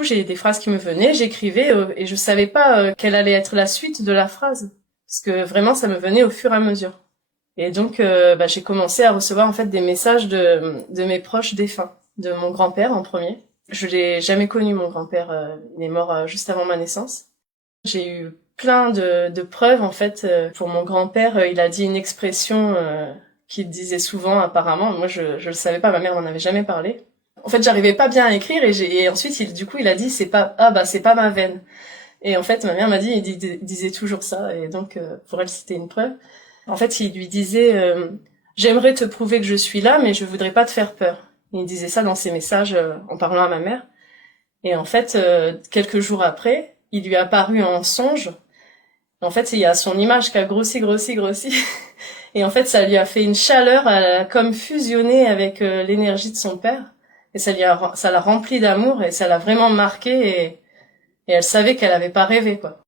coup, j'ai des phrases qui me venaient, j'écrivais et je savais pas quelle allait être la suite de la phrase. Parce que vraiment, ça me venait au fur et à mesure. Et donc, j'ai commencé à recevoir en fait des messages de mes proches défunts, de mon grand-père en premier. Je l'ai jamais connu, mon grand-père. Il est mort juste avant ma naissance. J'ai eu plein de preuves en fait. Pour mon grand-père, il a dit une expression qu'il disait souvent apparemment. Moi, je le savais pas. Ma mère m'en avait jamais parlé. En fait, j'arrivais pas bien à écrire et ensuite, il a dit c'est pas c'est pas ma veine. Et en fait, ma mère m'a dit il disait toujours ça. Et donc, pour elle, c'était une preuve. En fait, il lui disait j'aimerais te prouver que je suis là, mais je voudrais pas te faire peur. Il disait ça dans ses messages en parlant à ma mère. Et en fait, quelques jours après, il lui a apparu en songe. En fait, il y a son image qui a grossi. Et en fait, ça lui a fait une chaleur, elle a comme fusionné avec l'énergie de son père. Et ça l'a rempli d'amour et ça l'a vraiment marqué et elle savait qu'elle avait pas rêvé, quoi.